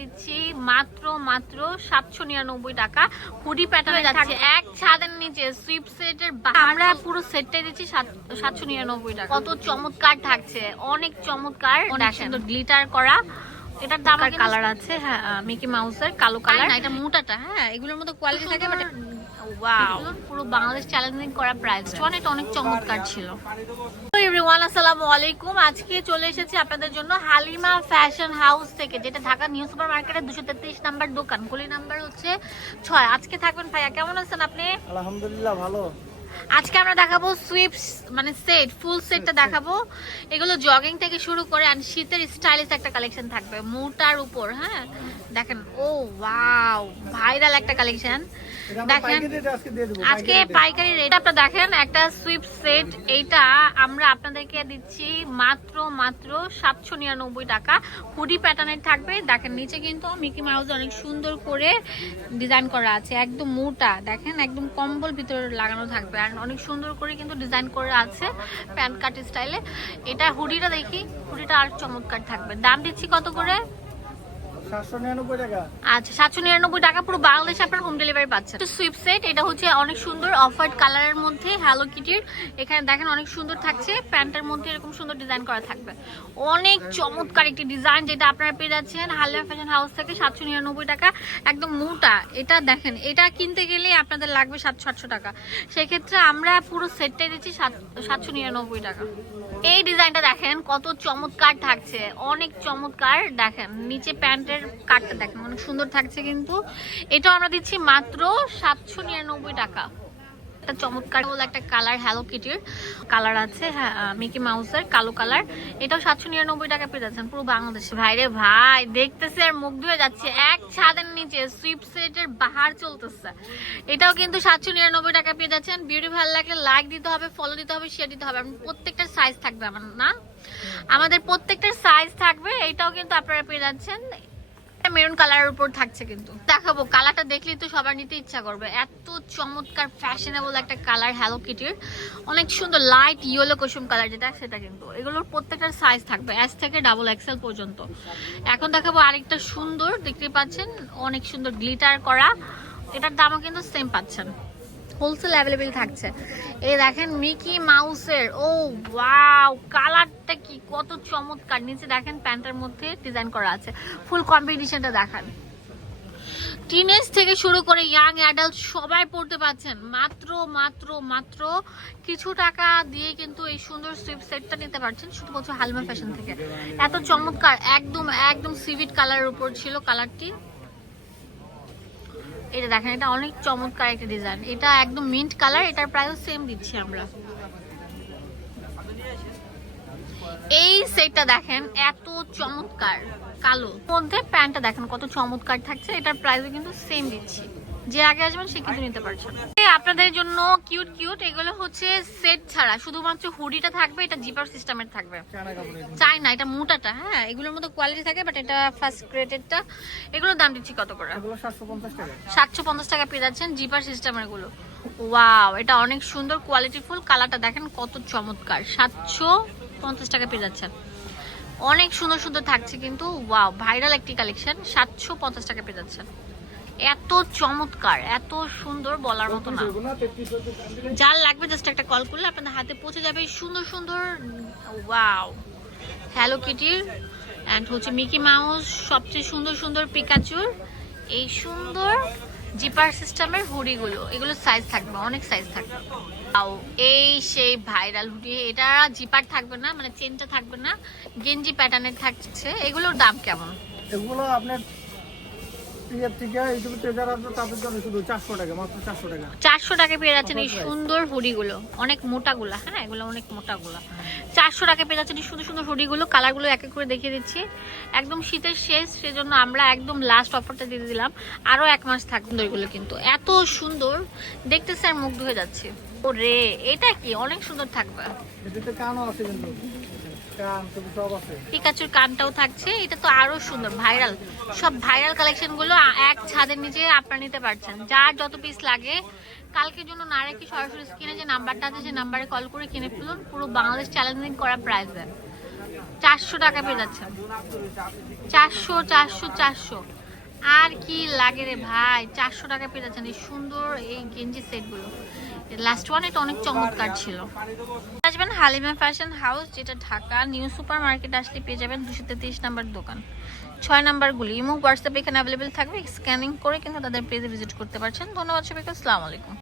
দিচ্ছি মাত্র মাত্র সাতশো নিরানব্বই টাকা। হুডি প্যাটার্নে যাচ্ছে এক ছাদের নিচে সুইপ সেটের আমরা পুরো সেটটাই দিচ্ছি সাতশো নিরানব্বই টাকা। কত চমৎকার থাকছে। অনেক চমৎকার। অনেক সুন্দর গ্লিটার করা। এটার দাম কালার আছে হ্যাঁ মিকি মাউসের কালো কালার এটা মোটাটা হ্যাঁ এগুলোর মধ্যে কোয়ালিটি থাকে বাট ওয়াও পুরো বাংলাদেশ চ্যালেঞ্জিং করা প্রাইস অনেক অনেক চমৎকার ছিল। এভরিওয়ান আসসালামু আলাইকুম। আজকে চলে এসেছি আপনাদের জন্য হালিমা ফ্যাশন হাউস থেকে যেটা ঢাকা নিউ সুপার মার্কেটের দুশো তেত্রিশ নাম্বার দোকান। গলি নাম্বার হচ্ছে ছয়। আজকে থাকবেন ভাইয়া কেমন আছেন আপনি? আলহামদুলিল্লাহ ভালো। আজকে আমরা দেখাবো সুইপস মানে সেট ফুল সেটটা দেখাবো। এগুলো জগিং থেকে শুরু করে আর শীতের স্টাইলিশ একটা কালেকশন থাকবে মোটার উপর হ্যাঁ? দেখেন ও ওয়াও ভাইরাল একটা কালেকশন দেখেন আজকে পাইকারি রেট আপনারা দেখেন একটা সুইপ সেট এইটা আমরা আপনাদেরকে দিচ্ছি মাত্র মাত্র সাতশো নিরানব্বই টাকা। হুডি প্যাটার্নের থাকবে। দেখেন নিচে কিন্তু মিকি মাউস অনেক সুন্দর করে ডিজাইন করা আছে একদম মোটা। দেখেন একদম কম্বল ভিতরে লাগানো থাকবে। আর অনেক সুন্দর করে কিন্তু ডিজাইন করে আছে প্যান্ট কাট স্টাইলে এটা হুডিটা দেখি হুডিটা আর চমৎকার থাকবে। দাম দিচ্ছি কত করে? আচ্ছা সাতশো নিরানব্বই টাকা পুরো বাংলাদেশে আপনার হোম ডেলিভারি সেট এটা হচ্ছে অনেক সুন্দর অফ হোয়াইট কালারের মধ্যে এখানে দেখেন অনেক সুন্দর থাকছে মধ্যে এরকম সুন্দর ডিজাইন করা থাকবে। অনেক চমৎকার একটি ডিজাইন যেটা আপনারা পেয়ে যাচ্ছেন ফ্যাশন হাউস থেকে সাতশো নিরানব্বই টাকা, একদম মোটা। এটা দেখেন, এটা কিনতে আপনাদের লাগবে সাতশো আটশো টাকা। সেক্ষেত্রে আমরা পুরো সেটটাই দিচ্ছি সাতশো নিরানব্বই টাকা। এই ডিজাইনটা দেখেন, কত চমৎকার থাকছে। অনেক চমৎকার দেখেন, নিচে প্যান্টের কাটটা দেখেন, অনেক সুন্দর থাকছে কিন্তু। এটা আমরা দিচ্ছি মাত্র সাতশো নিরানব্বই টাকা। একটা চমৎকার একটা কালার হ্যালো কিটির কালার আছে হ্যাঁ মিকি মাউসের কালো কালার। এটাও সাতশো নিরানব্বই টাকা পেয়ে যাচ্ছেন পুরো বাংলাদেশে। ভাই রে ভাই, দেখতেছে আর মুগ্ধ হয়ে যাচ্ছে। এক ছাদের নিচে সুইপ সেটের বাহার চলতেছে। এটাও কিন্তু সাতশো নিরানব্বই টাকা পেয়ে যাচ্ছেন। বিউটি ভালো লাগলে লাইক দিতে হবে ফলো দিতে হবে শেয়ার দিতে হবে। প্রত্যেকটা সাইজ থাকবে আমার, না? আমাদের প্রত্যেকটা সাইজ থাকবে, এটাও কিন্তু আপনারা পেয়ে যাচ্ছেন। মেরুন কালারের উপর থাকছে কিন্তু। দেখাবো কালারটা দেখলেই তো সবার নিতে ইচ্ছা করবে। এত চমৎকার ফ্যাশনেবল একটা কালার হ্যালো কিটির অনেক সুন্দর লাইট ইয়েলো কুসুম কালার যেটা, সেটা কিন্তু। এগুলোর প্রত্যেকটার সাইজ থাকবে এস থেকে ডাবল এক্সেল পর্যন্ত। এখন দেখাবো আরেকটা সুন্দর দেখতে পাচ্ছেন? অনেক সুন্দর গ্লিটার করা। এটার দামও কিন্তু সেম পাচ্ছেন। হোলসেল অ্যাভেলেবেল থাকছে। এই দেখেন মিকি মাউসের ও ওয়াও কালারটা কি কত চমৎকার। নিচে দেখেন প্যান্টের মধ্যে ডিজাইন করা আছে। ফুল কম্বিনেশনটা দেখান। টিনেজ থেকে শুরু করে ইয়াং অ্যাডাল্ট সবাই পড়তে পাচ্ছেন মাত্র মাত্র মাত্র কিছু টাকা দিয়ে কিন্তু এই সুন্দর সুইপ সেটটা নিতে পারছেন শুধুমাত্র হালমা ফ্যাশন থেকে। এত চমৎকার, একদম একদম সিভিট কালারের উপর ছিল কালারটি এটা দেখেন, এটা অনেক চমৎকার একটা ডিজাইন এটা একদম মিন্ট কালার এটার প্রাইস সেম দিচ্ছি আমরা। এই সেটটা দেখেন এত চমৎকার কালো। মধ্যে প্যান্টটা দেখেন কত চমৎকার থাকছে এটার প্রাইসও কিন্তু সেম দিচ্ছি। যে আগে আসবেন সে কিন্তু নিতে পারছেন আপনাদের জন্য কিউট কিউট এগুলো হচ্ছে সেট ছাড়া। শুধুমাত্র হুডিটা থাকবে এটা জিপার সিস্টেমের থাকবে। চাই না এটা মোটাটা হ্যাঁ এগুলোর মধ্যে কোয়ালিটি থাকে বাট এটা ফার্স্ট গ্রেডেরটা এগুলোর দাম দিচ্ছি কত করে? এগুলো সাতশো পঞ্চাশ টাকা। সাতশো পঞ্চাশ টাকা পেয়ে যাচ্ছেন জিপার সিস্টেমেরগুলো। ওয়াও এটা অনেক সুন্দর কোয়ালিটিফুল কালারটা দেখেন কত চমৎকার সাতশো পঞ্চাশ টাকা পেয়ে যাচ্ছেন অনেক সুন্দর সুন্দর থাকছে কিন্তু ওয়াও ভাইরাল একটি কালেকশন সাতশো পঞ্চাশ টাকা পেয়ে যাচ্ছেন এত চমৎকার, এত সুন্দর বলার মতো না। যার লাগবে জাস্ট একটা কল করলে আপনাদের হাতে পৌঁছে যাবে সুন্দর সুন্দর ওয়াও হ্যালো কিটির অ্যান্ড হচ্ছে মিকি মাউস সবচেয়ে সুন্দর সুন্দর পিকাচুর এই সুন্দর জিপার সিস্টেমের হুডিগুলো, এগুলো সাইজ থাকবে, অনেক সাইজ থাকবে। আও এই সেই ভাইরাল হুডি, এটা জিপার থাকবে না মানে চেনটা থাকবে না, গেঞ্জি প্যাটার্নের থাকছে, এগুলোর দাম কেমন? এগুলো আপনার চারশো টাকা মাত্র চারশো পেয়ে যাচ্ছেন এই সুন্দর হুডিগুলো। অনেক মোটাগুলো হ্যাঁ এগুলো অনেক মোটাগুলো চারশো টাকা পেয়ে যাচ্ছেন এই সুন্দর সুন্দর হুডিগুলো কালারগুলো এক এক করে দেখিয়ে দিচ্ছি। একদম শীতের শেষ সেজন্য আমরা একদম লাস্ট অফারটা দিয়ে দিলাম। আরও এক মাস থাকবে এগুলো কিন্তু। এত সুন্দর দেখতে স্যার মুগ্ধ হয়ে যাচ্ছে। ওরে এটা কি? অনেক সুন্দর থাকবে। পিকাচুর কানটাও থাকছে, এটা তো আরও সুন্দর, ভাইরাল। সব ভাইরাল কালেকশনগুলো এক ছাদের নিচে আপনারা নিতে পারছেন। যার যত পিস লাগে, কালকের জন্য না রেখে সরাসরি স্ক্রিনে যে নাম্বারটা আছে সেই নাম্বারে কল করে কিনে ফেলুন। পুরো বাংলাদেশ চ্যালেঞ্জিং করা প্রাইস দেন চারশো টাকা পেয়ে যাচ্ছেন। চারশো চারশো চারশো। আর কি লাগে রে ভাই, চারশো টাকা পেয়ে যাচ্ছেন এই সুন্দর এই গেঞ্জি সেটগুলো লাস্ট ওয়ান এটা অনেক চমৎকার ছিল। আসবেন হালিমা ফ্যাশন হাউস যেটা ঢাকা নিউ সুপার মার্কেট আসলে পেয়ে যাবেন দুশো তেত্রিশ নাম্বার দোকান। ছয় নাম্বারগুলি এবং হোয়াটসঅ্যাপ এখানে অ্যাভেলেবেল থাকবে। স্ক্যানিং করে কিন্তু তাদের পেজে ভিজিট করতে পারছেন। ধন্যবাদ সবাইকে, আসসালামু আলাইকুম।